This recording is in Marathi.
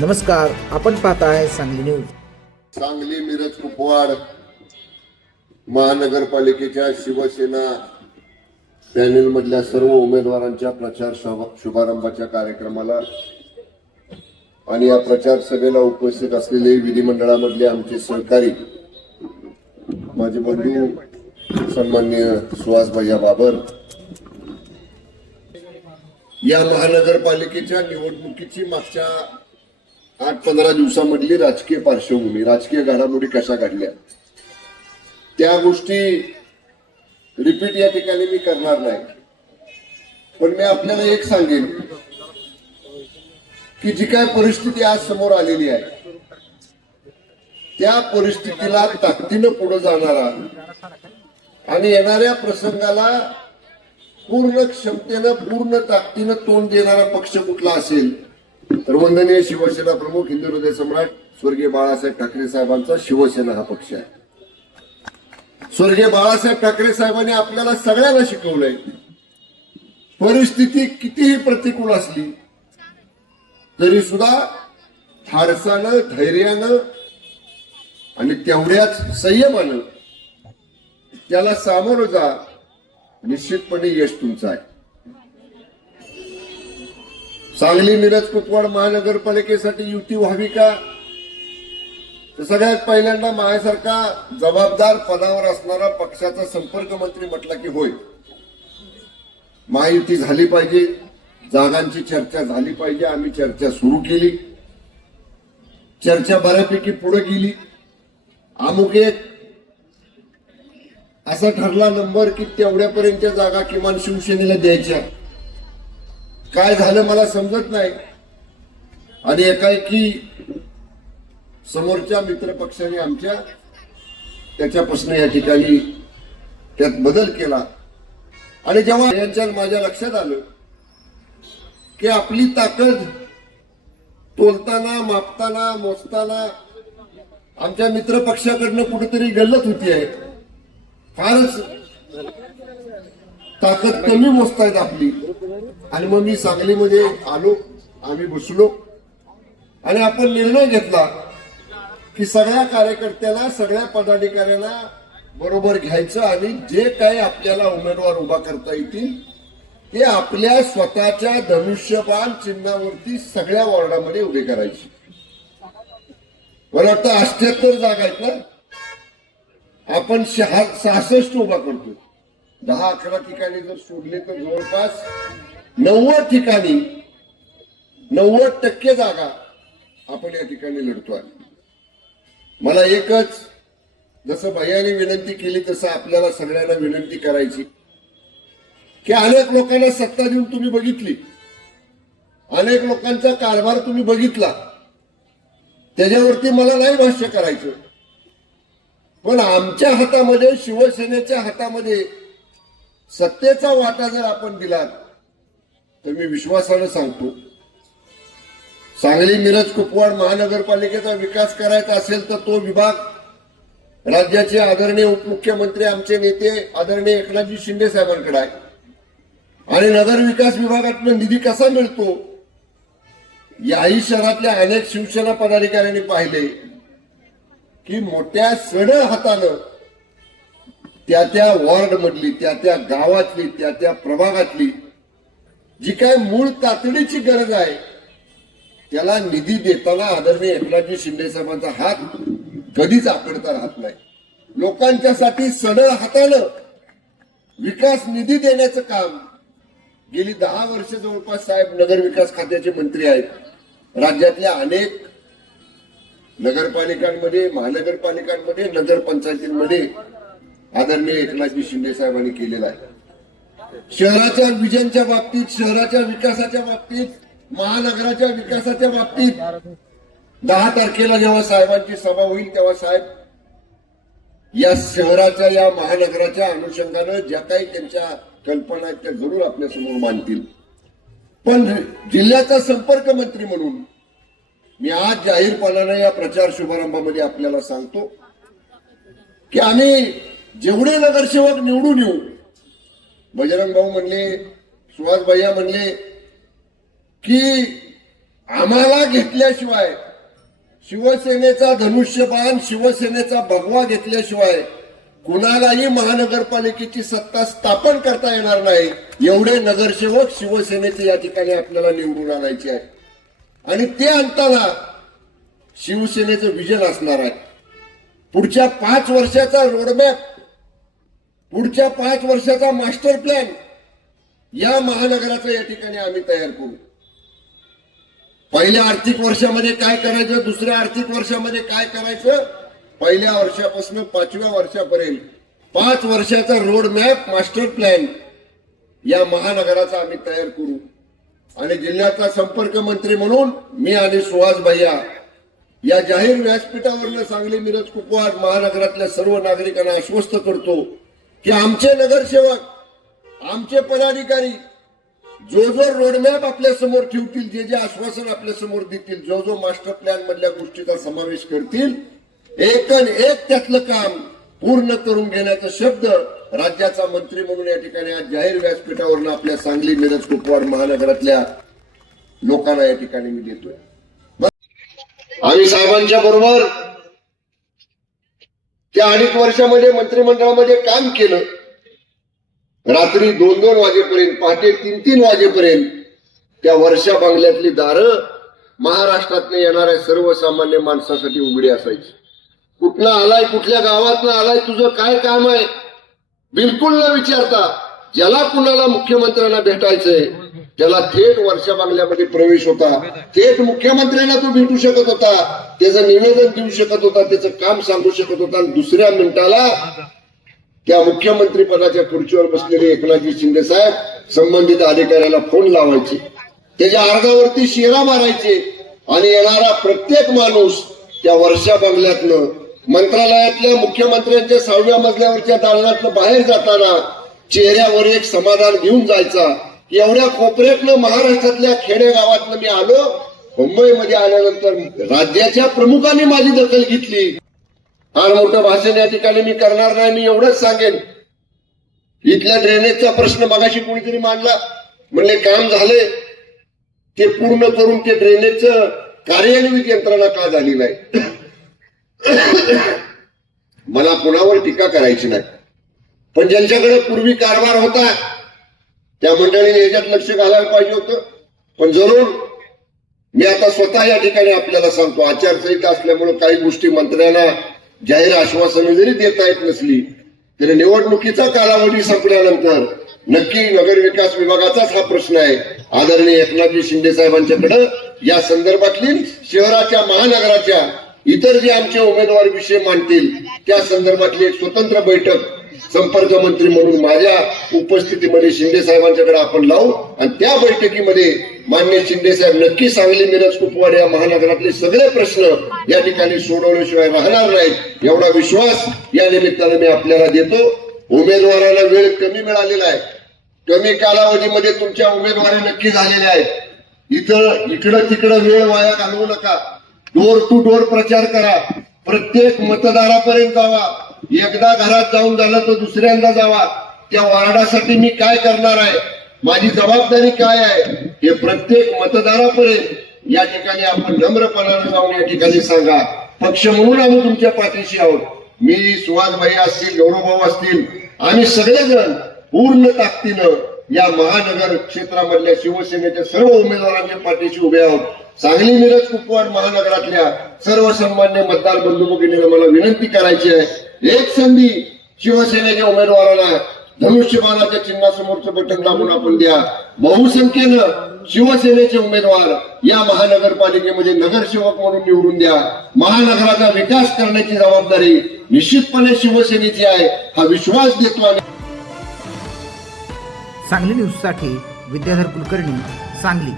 नमस्कार, आपण पाहताय सांगली न्यूज. सांगली मिरज कुपवाड महानगरपालिकेच्या शिवसेना पॅनेल मधल्या सर्व उमेदवारांच्या प्रचार शुभारंभाच्या कार्यक्रमाला आणि या प्रचार सभेला उपस्थित असलेले विधिमंडळामधले आमचे सहकारी माझे बंधू सन्माननीय सुहास भैया बाबर, या महानगरपालिकेच्या निवडणुकीची मागच्या 8-15 दिवसामधली राजकीय पार्श्वभूमी, राजकीय घडामोडी कशा घडल्या त्या गोष्टी रिपीट या ठिकाणी मी करणार नाही. पण मी आपल्याला एक सांगेन की जी काय परिस्थिती आज समोर आलेली आहे त्या परिस्थितीला ताकदीनं पुढे जाणारा आणि येणाऱ्या प्रसंगाला पूर्ण क्षमतेनं पूर्ण ताकदीनं तोंड देणारा पक्ष कुठला असेल तर वंदनीय शिवसेना प्रमुख हिंदू हृदय सम्राट स्वर्गीय बाळासाहेब ठाकरे साहेबांचा शिवसेना हा पक्ष आहे. स्वर्गीय बाळासाहेब ठाकरे साहेबांनी आपल्याला सगळ्यांना शिकवलंय, परिस्थिती कितीही प्रतिकूल असली तरी सुद्धा धाडसानं, धैर्यानं आणि तेवढ्याच संयमानं त्याला सामोरं जा, निश्चितपणे यश तुमचं आहे. सांगली मिरज कुपवाड महानगरपालिकेसाठी युती व्हावी का, तर सगळ्यात पहिल्यांदा माझ्यासारखा जबाबदार पदावर असणारा पक्षाचा संपर्क मंत्री म्हटला की होय, महायुती झाली पाहिजे, जागांची चर्चा झाली पाहिजे. आम्ही चर्चा सुरू केली, चर्चा बऱ्यापैकी पुढे गेली. अमुक एक असा ठरला नंबर की तेवढ्यापर्यंतच्या जागा किमान शिवसेनेला द्यायच्या. काय झालं मला समजत नाही आणि एकाएकी समोरच्या मित्र पक्षाने आमच्या त्याच्यापासून या ठिकाणी त्यात बदल केला. आणि जेव्हा यांच्या माझ्या लक्षात आलं की आपली ताकद तोलताना, मापताना, मोजताना आमच्या मित्र पक्षाकडनं कुठेतरी गल्लत होती आहे, फारच ताकद कमी मोजतायत आपली. आणि मग मी सांगलीमध्ये आलो, आम्ही बसलो आणि आपण निर्णय घेतला की सगळ्या कार्यकर्त्यांना, सगळ्या पदाधिकाऱ्यांना बरोबर घ्यायचं आणि जे काही आपल्याला उमेदवार उभा करता येतील ते आपल्या स्वतःच्या धनुष्यबाण चिन्हावरती सगळ्या वॉर्डामध्ये उभे करायचे. मला वाटतं 78 जागा आहेत ना, आपण 66 उभा करतो. 10-11 ठिकाणी जर सोडले तर जवळपास 90 ठिकाणी 90% जागा आपण या ठिकाणी लढतोय. मला एकच, जसं भैयाने विनंती केली तसं आपल्याला सगळ्यांना विनंती करायची की अनेक लोकांना सत्ता देऊन तुम्ही बघितली, अनेक लोकांचा कारभार तुम्ही बघितला, त्याच्यावरती मला नाही भाष्य करायचं. पण आमच्या हातामध्ये, शिवसेनेच्या हातामध्ये सत्तेचा वाटा जर आपण दिलात तर मी विश्वासानं सांगतो, सांगली मिरज कुपवाड महानगरपालिकेचा विकास करायचा असेल तर तो विभाग राज्याचे आदरणीय उपमुख्यमंत्री, आमचे नेते आदरणीय एकनाथजी शिंदे साहेबांकडे आहे. आणि नगर विकास विभागातून निधी कसा मिळतो याही शहरातल्या अनेक शिवसेना पदाधिकाऱ्यांनी पाहिले की मोठ्या सढळ हातानं त्या वॉर्ड मधली, त्या गावातली, त्या प्रभागातली जी काय मूळ तातडीची गरज आहे त्याला निधी देताना आदरणीय एकनाथजी शिंदे साहेबांचा हात कधीच आकडता राहत नाही. लोकांच्यासाठी सढळ हातानं विकास निधी देण्याचं काम गेली 10 वर्ष जवळपास साहेब नगर विकास खात्याचे मंत्री आहेत. राज्यातल्या अनेक नगरपालिकांमध्ये, महानगरपालिकांमध्ये, नगरपंचायतींमध्ये आदरणीय एकनाथजी शिंदे साहेबांनी केलेला आहे. शहराच्या विजनच्या बाबतीत, शहराच्या विकासाच्या बाबतीत, महानगराच्या विकासाच्या बाबतीत 10 तारखेला जेव्हा साहेबांची सभा होईल तेव्हा साहेब या शहराच्या, या महानगराच्या अनुषंगानं ज्या काही त्यांच्या कल्पना आहेत त्या जरूर आपल्या समोर मांडतील. पण जिल्ह्याचा संपर्क मंत्री म्हणून मी आज जाहीरपणाने या प्रचार शुभारंभामध्ये आपल्याला सांगतो की आम्ही जेवढे नगरसेवक निवडून येऊ, बजरंग भाऊ म्हणले, सुहास भैया म्हणले की आम्हाला घेतल्याशिवाय, शिवसेनेचा धनुष्यबाण, शिवसेनेचा भगवा घेतल्याशिवाय कुणालाही महानगरपालिकेची सत्ता स्थापन करता येणार नाही. एवढे नगरसेवक शिवसेनेचे या ठिकाणी आपल्याला निवडून आणायचे आहे. आणि ते आणताना शिवसेनेचं विजन असणार आहे. पुढच्या 5 वर्षाचा रोडमॅप, पुढच्या 5 वर्षाचा मास्टर प्लॅन या महानगराचा या ठिकाणी आम्ही तयार करू. पहिल्या आर्थिक वर्षामध्ये काय करायचं, दुसऱ्या आर्थिक वर्षामध्ये काय करायचं, पहिल्या वर्षापासून 5व्या वर्षापर्यंत 5 वर्षाचा रोड मॅप, मास्टर प्लॅन या महानगराचा आम्ही तयार करू. आणि जिल्ह्याचा संपर्क मंत्री म्हणून मी आणि सुहास भैया या जाहीर व्यासपीठावरनं सांगली, मिरज, कुपवाड महानगरातल्या सर्व नागरिकांना आश्वस्त करतो की आमचे नगरसेवक, आमचे पदाधिकारी जो रोडमॅप आपल्या समोर ठेवतील, जे आश्वासन आपल्या समोर देतील, जो मास्टर प्लॅन मधल्या गोष्टीचा समावेश करतील, एक त्यातलं काम पूर्ण करून घेण्याचा शब्द राज्याचा मंत्री म्हणून या ठिकाणी आज जाहीर व्यासपीठावरून आपल्या सांगली, मिरज, कुपवाड महानगरातल्या लोकांना या ठिकाणी मी देतोय. आम्ही साहेबांच्या बरोबर त्या 2.5 वर्षामध्ये मंत्रिमंडळामध्ये काम केलं. रात्री 2-2 वाजेपर्यंत, पहाटे 3-3 वाजेपर्यंत त्या वर्षा बंगल्यातली दारं महाराष्ट्रातले येणाऱ्या सर्वसामान्य माणसासाठी उघडी असायची. कुठला आलाय, कुठल्या गावातनं आलाय, तुझं काय काम आहे, बिलकुल न विचारता ज्याला कुणाला मुख्यमंत्र्यांना भेटायचंय त्याला थेट वर्षा बंगल्यामध्ये प्रवेश होता. थेट मुख्यमंत्र्यांना तो भेटू शकत होता, त्याचं निवेदन देऊ शकत होता, त्याचं काम सांगू शकत होता. आणि दुसऱ्या मिनिटाला त्या मुख्यमंत्री पदाच्या खुर्चीवर बसलेले एकनाथजी शिंदे साहेब संबंधित अधिकाऱ्याला फोन लावायचे, त्याच्या अर्धावरती शेरा मारायचे आणि येणारा प्रत्येक माणूस त्या वर्षा बंगल्यातनं, मंत्रालयातल्या मुख्यमंत्र्यांच्या 6व्या मजल्यावरच्या दालनातनं बाहेर जाताना चेहऱ्यावर एक समाधान घेऊन जायचा. एवढ्या कोपऱ्यातनं, महाराष्ट्रातल्या खेडेगावातनं मी आलो. मुंबईमध्ये आल्यानंतर राज्याच्या प्रमुखांनी माझी दखल घेतली. फार मोठं भाषण या ठिकाणी मी करणार नाही, मी एवढंच सांगेन, इथल्या ड्रेनेजचा प्रश्न मगाशी कोणीतरी मांडला, म्हणले काम झाले, ते पूर्ण करून ते ड्रेनेजचं कार्यान्वित यंत्रणा का झाली नाही. मला कुणावर टीका करायची नाही, पण ज्यांच्याकडे पूर्वी कारभार होता त्या मंडळीने याच्यात लक्ष घालायला पाहिजे होतं. पण जरूर मी आता स्वतः या ठिकाणी आपल्याला सांगतो, आचारसंहिता असल्यामुळे काही गोष्टी मंत्र्यांना जाहीर आश्वासनं जरी देता येत नसली तरी निवडणुकीचा कालावधी संपल्यानंतर नक्की नगर विकास विभागाचाच हा प्रश्न आहे. आदरणीय एकनाथजी शिंदे साहेबांच्याकडे या संदर्भातली शहराच्या, महानगराच्या इतर जे आमचे उमेदवार विषय मांडतील त्या संदर्भातली एक स्वतंत्र बैठक संपर्क मंत्री म्हणून माझ्या उपस्थितीमध्ये शिंदे साहेबांच्याकडे आपण लावू. आणि त्या बैठकीमध्ये माननीय शिंदे साहेब नक्की सांगली, मिरज, कुपवाड या महानगरातले सगळे प्रश्न या ठिकाणी सोडवल्याशिवाय राहणार नाहीत, एवढा विश्वास या निमित्ताने मी आपल्याला देतो. उमेदवाराला वेळ कमी मिळालेला आहे, कमी कालावधीमध्ये तुमच्या उमेदवारी नक्की झालेल्या आहेत. इकडं तिकडं वेळ वाया घालवू नका. डोर टू डोर प्रचार करा, प्रत्येक मतदारापर्यंत जावा. एकदा घरात जाऊन झालं तर दुसऱ्यांदा जावा. त्या वार्डासाठी मी काय करणार आहे, माझी जबाबदारी काय आहे, हे प्रत्येक मतदारापर्यंत या ठिकाणी आपण नम्रपणाने जाऊन या ठिकाणी सांगा. पक्ष म्हणून आम्ही तुमच्या पाठीशी आहोत. मी, सुहास भाई असतील, गौरवभाऊ असतील, आम्ही सगळेजण पूर्ण ताकदीनं या महानगर क्षेत्रामधल्या शिवसेनेच्या सर्व उमेदवारांच्या पाठीशी उभे आहोत. सांगली, मिरज, कुपवाड महानगरातल्या सर्वसामान्य मतदार बंधू भगिनींना मला विनंती करायची आहे, एक संधी शिवसेनेच्या उमेदवाराला धनुष्यबाणाच्या चिन्हासमोरचं बटन दाबून आपण द्या. बहुसंख्येनं शिवसेनेचे उमेदवार या महानगरपालिकेमध्ये नगरसेवक म्हणून निवडून द्या. महानगराचा विकास करण्याची जबाबदारी निश्चितपणे शिवसेनेची आहे, हा विश्वास देतो आम्ही. सांगली न्यूजसाठी विद्याधर कुलकर्णी, सांगली.